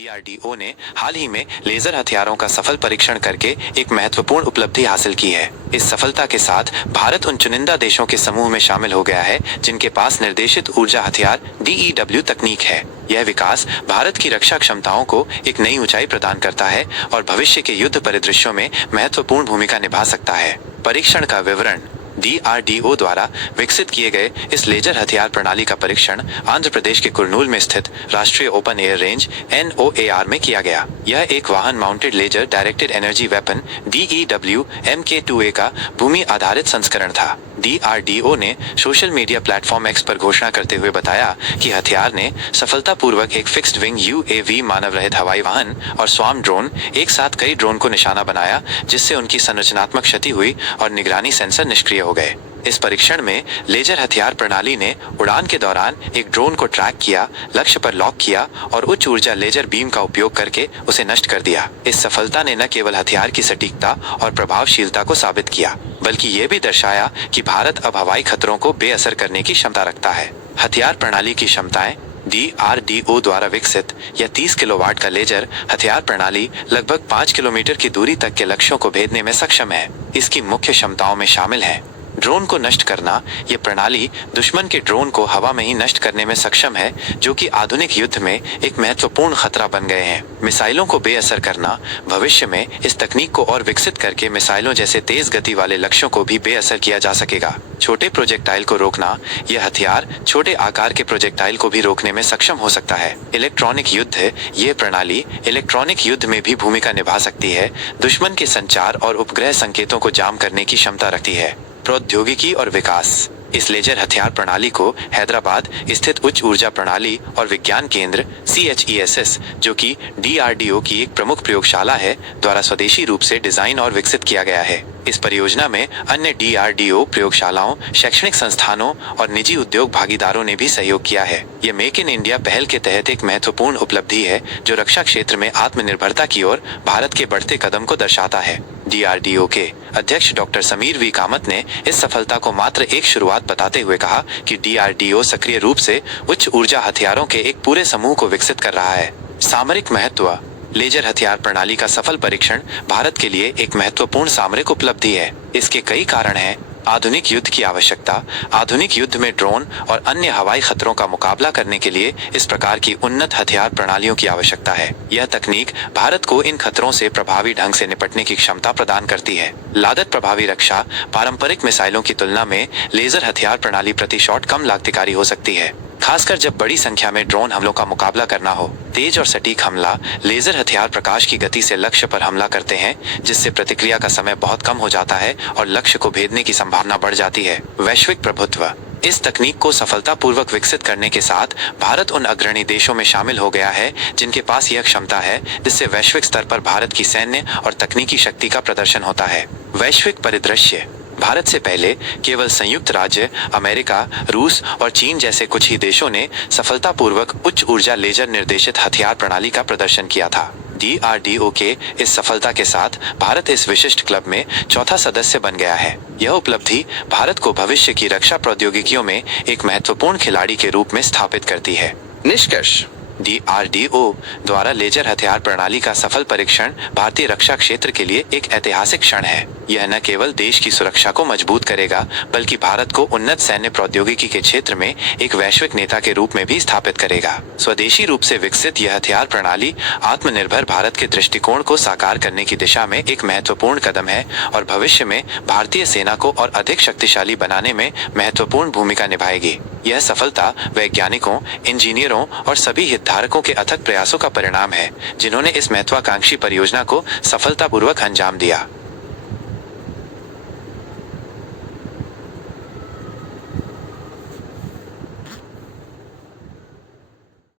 DRDO ने हाल ही में laser हथियारों का सफल परीक्षण करके एक महत्वपूर्ण उपलब्धि हासिल की है। इस सफलता के साथ भारत उन चुनिंदा देशों के समूह में शामिल हो गया है जिनके पास निर्देशित ऊर्जा हथियार DEW तकनीक है। यह विकास भारत की रक्षा क्षमताओं को एक नई ऊंचाई प्रदान करता है और भविष्य के युद्ध परिदृश्यों में महत्वपूर्ण भूमिका निभा सकता है। परीक्षण का विवरण। DRDO द्वारा विकसित किए गए इस लेजर हथियार प्रणाली का परीक्षण आंध्र प्रदेश के कुर्नूल में स्थित राष्ट्रीय ओपन एयर रेंज NOAR में किया गया। यह एक वाहन mounted laser directed energy weapon DEW MK2A का भूमि आधारित संस्करण था। DRDO ने सोशल मीडिया प्लेटफॉर्म X पर घोषणा करते हुए बताया कि हथियार ने सफलतापूर्वक एक फिक्स्ड विंग UAV मानव रहित हवाई वाहन और स्वार्म ड्रोन एक साथ कई ड्रोन को निशाना बनाया, जिससे उनकी संरचनात्मक क्षति हुई और निगरानी सेंसर निष्क्रिय हो गए। इस परीक्षण में लेजर हथियार प्रणाली ने उड़ान के दौरान एक ड्रोन को ट्रैक किया, लक्ष्य पर लॉक किया और उच्च ऊर्जा लेजर बीम का उपयोग करके उसे नष्ट कर दिया। इस सफलता ने न केवल हथियार की सटीकता और प्रभावशीलता को साबित किया, बल्कि ये भी दर्शाया कि भारत अब हवाई खतरों को बेअसर करने की क्षमता रखता है। हथियार प्रणाली की क्षमताएं। DRDO द्वारा विकसित यह 30 किलोवाट का लेजर हथियार प्रणाली लगभग 5 किलोमीटर की दूरी तक के लक्ष्यों को भेदने में सक्षम है। इसकी मुख्य क्षमताओं में शामिल है ड्रोन को नष्ट करना। ये प्रणाली दुश्मन के ड्रोन को हवा में ही नष्ट करने में सक्षम है, जो कि आधुनिक युद्ध में एक महत्वपूर्ण खतरा बन गए हैं। मिसाइलों को बेअसर करना। भविष्य में इस तकनीक को और विकसित करके मिसाइलों जैसे तेज गति वाले लक्ष्यों को भी बेअसर किया जा सकेगा। छोटे प्रोजेक्टाइल को रोकना। यह हथियार छोटे आकार के प्रोजेक्टाइल को भी रोकने में सक्षम हो सकता है। इलेक्ट्रॉनिक युद्ध। ये प्रणाली इलेक्ट्रॉनिक युद्ध में भी भूमिका निभा सकती है। दुश्मन के संचार और उपग्रह संकेतों को जाम करने की क्षमता रखती है। प्रौद्योगिकी और विकास। इस लेजर हथियार प्रणाली को हैदराबाद स्थित उच्च ऊर्जा प्रणाली और विज्ञान केंद्र CHESS, जो कि DRDO की एक प्रमुख प्रयोगशाला है, द्वारा स्वदेशी रूप से डिजाइन और विकसित किया गया है। इस परियोजना में अन्य DRDO प्रयोगशालाओं, शैक्षणिक संस्थानों और निजी उद्योग भागीदारों ने भी सहयोग किया है। ये मेक इन इंडिया पहल के तहत एक महत्वपूर्ण उपलब्धि है, जो रक्षा क्षेत्र में आत्मनिर्भरता की ओर भारत के बढ़ते कदम को दर्शाता है। DRDO के अध्यक्ष डॉक्टर समीर V कामत ने इस सफलता को मात्र एक शुरुआत बताते हुए कहा कि DRDO सक्रिय रूप से उच्च ऊर्जा हथियारों के एक पूरे समूह को विकसित कर रहा है। सामरिक महत्व। लेजर हथियार प्रणाली का सफल परीक्षण भारत के लिए एक महत्वपूर्ण सामरिक उपलब्धि है। इसके कई कारण हैं। आधुनिक युद्ध की आवश्यकता। आधुनिक युद्ध में ड्रोन और अन्य हवाई खतरों का मुकाबला करने के लिए इस प्रकार की उन्नत हथियार प्रणालियों की आवश्यकता है। यह तकनीक भारत को इन खतरों से प्रभावी ढंग से निपटने की क्षमता प्रदान करती है। लागत प्रभावी रक्षा। पारंपरिक मिसाइलों की तुलना में लेजर हथियार प्रणाली प्रति शॉट कम लागतकारी हो सकती है, खासकर जब बड़ी संख्या में ड्रोन हमलों का मुकाबला करना हो। तेज और सटीक हमला। लेजर हथियार प्रकाश की गति से लक्ष्य पर हमला करते हैं, जिससे प्रतिक्रिया का समय बहुत कम हो जाता है और लक्ष्य को भेदने की संभावना बढ़ जाती है। वैश्विक प्रभुत्व। इस तकनीक को सफलतापूर्वक विकसित करने के साथ भारत उन अग्रणी देशों में शामिल हो गया है जिनके पास यह क्षमता है, जिससे वैश्विक स्तर पर भारत की सैन्य और तकनीकी शक्ति का प्रदर्शन होता है। वैश्विक परिदृश्य। भारत से पहले केवल संयुक्त राज्य अमेरिका, रूस और चीन जैसे कुछ ही देशों ने सफलतापूर्वक उच्च ऊर्जा लेजर निर्देशित हथियार प्रणाली का प्रदर्शन किया था। DRDO के इस सफलता के साथ भारत इस विशिष्ट क्लब में चौथा सदस्य बन गया है। यह उपलब्धि भारत को भविष्य की रक्षा प्रौद्योगिकियों में एक महत्वपूर्ण खिलाड़ी के रूप में स्थापित करती है। निष्कर्ष। DRDO द्वारा लेजर हथियार प्रणाली का सफल परीक्षण भारतीय रक्षा क्षेत्र के लिए एक ऐतिहासिक क्षण है। यह न केवल देश की सुरक्षा को मजबूत करेगा, बल्कि भारत को उन्नत सैन्य प्रौद्योगिकी के क्षेत्र में एक वैश्विक नेता के रूप में भी स्थापित करेगा। स्वदेशी रूप से विकसित यह हथियार प्रणाली आत्मनिर्भर भारत के दृष्टिकोण को साकार करने की दिशा में एक महत्वपूर्ण कदम है और भविष्य में भारतीय सेना को और अधिक शक्तिशाली बनाने में महत्वपूर्ण भूमिका निभाएगी। यह सफलता वैज्ञानिकों, इंजीनियरों और सभी हितधारकों के अथक प्रयासों का परिणाम है, जिन्होंने इस महत्वाकांक्षी परियोजना को सफलतापूर्वक अंजाम दिया।